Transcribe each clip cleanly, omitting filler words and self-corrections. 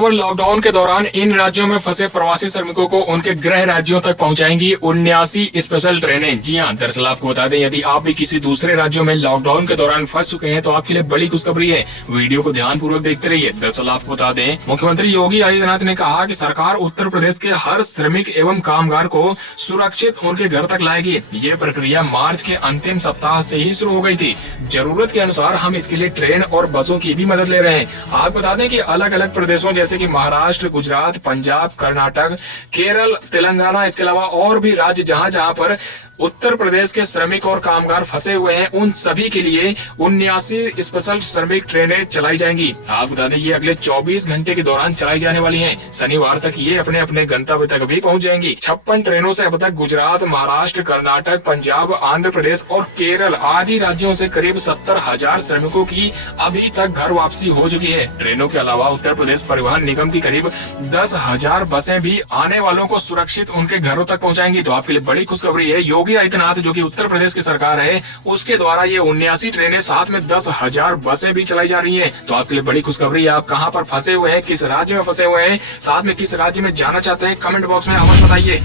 खबर, लॉकडाउन के दौरान इन राज्यों में फंसे प्रवासी श्रमिकों को उनके गृह राज्यों तक पहुंचाएंगी 79 स्पेशल ट्रेनें। जी हां, दरअसल आपको बता दें, यदि आप भी किसी दूसरे राज्यों में लॉकडाउन के दौरान फंस चुके हैं तो आपके लिए बड़ी खुशखबरी है। वीडियो को ध्यानपूर्वक देखते रहिए। दरअसल आपको बता दें, मुख्यमंत्री योगी आदित्यनाथ ने कहा कि सरकार उत्तर प्रदेश के हर श्रमिक एवं कामगार को सुरक्षित उनके घर तक लाएगी। ये प्रक्रिया मार्च के अंतिम सप्ताह से ही शुरू हो गई थी। जरूरत के अनुसार हम इसके लिए ट्रेन और बसों की भी मदद ले रहे हैं। आप बता दें कि अलग अलग प्रदेशों जैसे कि महाराष्ट्र, गुजरात, पंजाब, कर्नाटक, केरल, तेलंगाना, इसके अलावा और भी राज्य जहां जहां पर उत्तर प्रदेश के श्रमिक और कामगार फंसे हुए हैं, उन सभी के लिए 79 स्पेशल श्रमिक ट्रेनें चलाई जाएंगी। आप बता दें, ये अगले 24 घंटे के दौरान चलाई जाने वाली हैं। शनिवार तक ये अपने अपने गंतव्य तक भी पहुंच जाएंगी। 56 ट्रेनों से अब तक गुजरात, महाराष्ट्र, कर्नाटक, पंजाब, आंध्र प्रदेश और केरल आदि राज्यों से करीब 70,000 श्रमिकों की अभी तक घर वापसी हो चुकी है। ट्रेनों के अलावा उत्तर प्रदेश परिवहन निगम की करीब 10,000 बसें भी आने वालों को सुरक्षित उनके घरों तक पहुंचाएंगी। तो आपके लिए बड़ी खुशखबरी है। योगी आदित्यनाथ जो कि उत्तर प्रदेश की सरकार है, उसके द्वारा ये 79 ट्रेनें, साथ में 10,000 बसें भी चलाई जा रही हैं। तो आपके लिए बड़ी खुशखबरी है। आप कहां पर फंसे हुए हैं, किस राज्य में फंसे हुए हैं, साथ में किस राज्य में जाना चाहते हैं, कमेंट बॉक्स में अवश्य बताइए।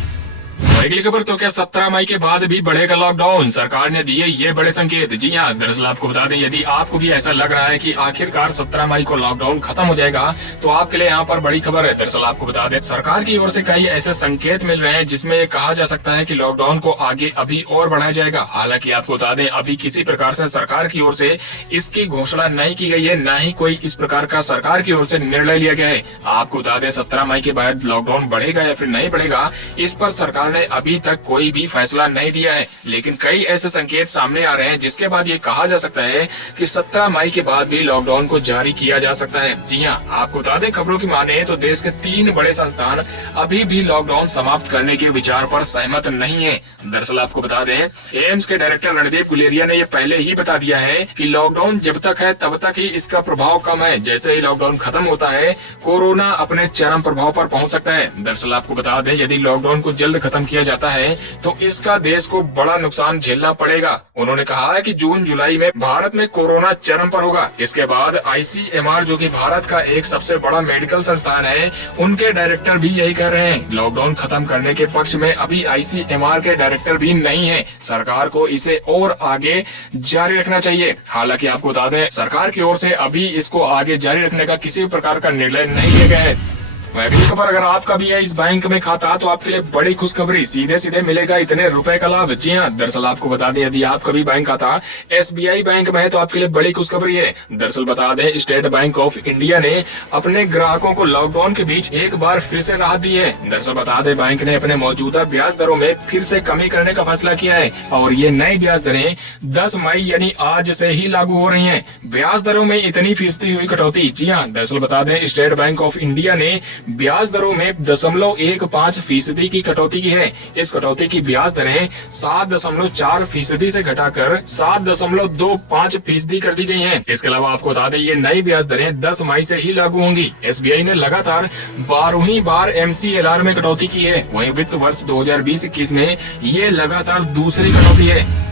अगली खबर, तो क्या 17 मई के बाद भी बढ़ेगा लॉकडाउन? सरकार ने दिए ये बड़े संकेत। जी हां, दरअसल आपको बता दें, यदि आपको भी ऐसा लग रहा है कि आखिरकार 17 मई को लॉकडाउन खत्म हो जाएगा, तो आपके लिए यहाँ पर बड़ी खबर है। दरअसल आपको बता दें, सरकार की ओर से कई ऐसे संकेत मिल रहे हैं जिसमें ये कहा जा सकता है कि लॉकडाउन को आगे अभी और बढ़ाया जाएगा। हालांकि आपको बता दें, अभी किसी प्रकार से सरकार की ओर से इसकी घोषणा नहीं की गई है, न ही कोई इस प्रकार का सरकार की ओर से निर्णय लिया गया है। आपको बता दें, 17 मई के बाद लॉकडाउन बढ़ेगा या फिर नहीं बढ़ेगा, इस पर सरकार ने अभी तक कोई भी फैसला नहीं दिया है। लेकिन कई ऐसे संकेत सामने आ रहे हैं जिसके बाद ये कहा जा सकता है कि 17 मई के बाद भी लॉकडाउन को जारी किया जा सकता है। जी हां, आपको बता दें, खबरों की माने तो देश के 3 बड़े संस्थान अभी भी लॉकडाउन समाप्त करने के विचार पर सहमत नहीं है। दरअसल आपको बता दें, एम्स के डायरेक्टर रणदीप गुलेरिया ने ये पहले ही बता दिया है कि लॉकडाउन जब तक है तब तक ही इसका प्रभाव कम है। जैसे ही लॉकडाउन खत्म होता है, कोरोना अपने चरम प्रभाव पर पहुंच सकता है। दरअसल आपको बता दें, यदि लॉकडाउन को जल्द खत्म किया जाता है तो इसका देश को बड़ा नुकसान झेलना पड़ेगा। उन्होंने कहा है कि जून जुलाई में भारत में कोरोना चरम पर होगा। इसके बाद ICMR, जो कि भारत का एक सबसे बड़ा मेडिकल संस्थान है, उनके डायरेक्टर भी यही कह रहे हैं। लॉकडाउन खत्म करने के पक्ष में अभी ICMR के डायरेक्टर भी नहीं है। सरकार को इसे और आगे जारी रखना चाहिए। हालांकि आपको बता दें, सरकार की ओर से अभी इसको आगे जारी रखने का किसी प्रकार का निर्णय नहीं लिया गया है। अगली खबर, अगर आपका भी है इस बैंक में खाता, तो आपके लिए बड़ी खुशखबरी, सीधे सीधे मिलेगा इतने रुपए का लाभ। जी हां, दरअसल आपको बता दें, यदि आपका भी बैंक खाता SBI बैंक में है तो आपके लिए बड़ी खुशखबरी है। दरअसल बता दें, स्टेट बैंक ऑफ इंडिया ने अपने ग्राहकों को लॉकडाउन के बीच एक बार फिर से राहत दी है। दरअसल बता दें, बैंक ने अपने मौजूदा ब्याज दरों में फिर से कमी करने का फैसला किया है और ये नई ब्याज दरें 10 मई यानी आज से ही लागू हो रही है। ब्याज दरों में इतनी फीसदी हुई कटौती। जी हाँ, दरअसल बता दें, स्टेट बैंक ऑफ इंडिया ने ब्याज दरों में 0.15% की कटौती की है। इस कटौती की ब्याज दरें 7.4% से घटाकर 7.25% कर दी गई हैं। इसके अलावा आपको बता दें, ये नई ब्याज दरें 10 मई से ही लागू होंगी। SBI ने लगातार 12वीं बार MCLR में कटौती की है। वहीं वित्त वर्ष 2020-21 में ये लगातार दूसरी कटौती है।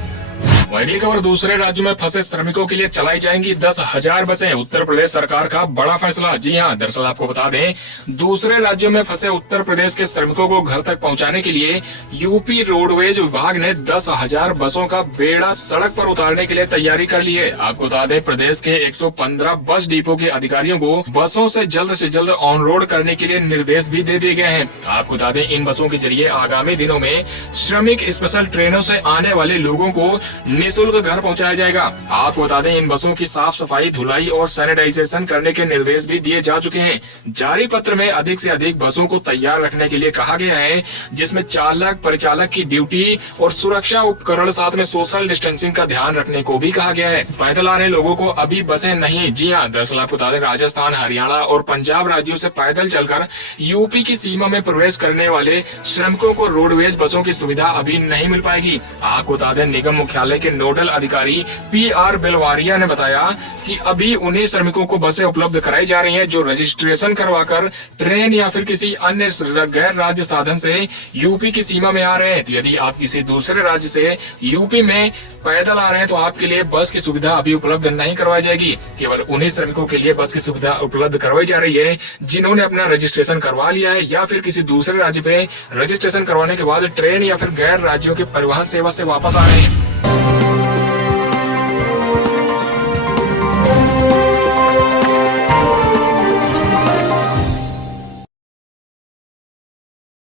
अगली खबर, दूसरे राज्यों में फंसे श्रमिकों के लिए चलाई जाएंगी 10,000 बसें। उत्तर प्रदेश सरकार का बड़ा फैसला। जी हां, दरअसल आपको बता दें, दूसरे राज्यों में फंसे उत्तर प्रदेश के श्रमिकों को घर तक पहुंचाने के लिए यूपी रोडवेज विभाग ने 10,000 बसों का बेड़ा सड़क पर उतारने के लिए तैयारी कर ली है। आपको बता दें, प्रदेश के 115 बस डिपो के अधिकारियों को बसों से जल्द ऑन रोड करने के लिए निर्देश भी दे दिए गए हैं। आपको बता दें, इन बसों के जरिए आगामी दिनों में श्रमिक स्पेशल ट्रेनों से आने वाले लोगों को निःशुल्क घर पहुंचाया जाएगा। आपको बता दें, इन बसों की साफ सफाई, धुलाई और सैनिटाइजेशन करने के निर्देश भी दिए जा चुके हैं। जारी पत्र में अधिक से अधिक बसों को तैयार रखने के लिए कहा गया है, जिसमें चालक, परिचालक की ड्यूटी और सुरक्षा उपकरण, साथ में सोशल डिस्टेंसिंग का ध्यान रखने को भी कहा गया है। पैदल आ रहे लोगों को अभी बसें नहीं। जी हाँ, दरअसल आपको बता दें, राजस्थान, हरियाणा और पंजाब राज्यों से पैदल चलकर यूपी की सीमा में प्रवेश करने वाले श्रमिकों को रोडवेज बसों की सुविधा अभी नहीं मिल पाएगी। आपको बता दें, निगम मुख्यालय के नोडल अधिकारी PR बेलवारिया ने बताया कि अभी उन्हीं श्रमिकों को बसें उपलब्ध कराई जा रही हैं जो रजिस्ट्रेशन करवाकर ट्रेन या फिर किसी अन्य गैर राज्य साधन से यूपी की सीमा में आ रहे हैं। तो यदि आप किसी दूसरे राज्य से यूपी में पैदल आ रहे हैं तो आपके लिए बस की सुविधा अभी उपलब्ध नहीं करवाई जाएगी। केवल उन्हीं श्रमिकों के लिए बस की सुविधा उपलब्ध करवाई जा रही है जिन्होंने अपना रजिस्ट्रेशन करवा लिया है या फिर किसी दूसरे राज्य पे रजिस्ट्रेशन करवाने के बाद ट्रेन या फिर गैर राज्यों के परिवहन सेवा से वापस आ रहे हैं।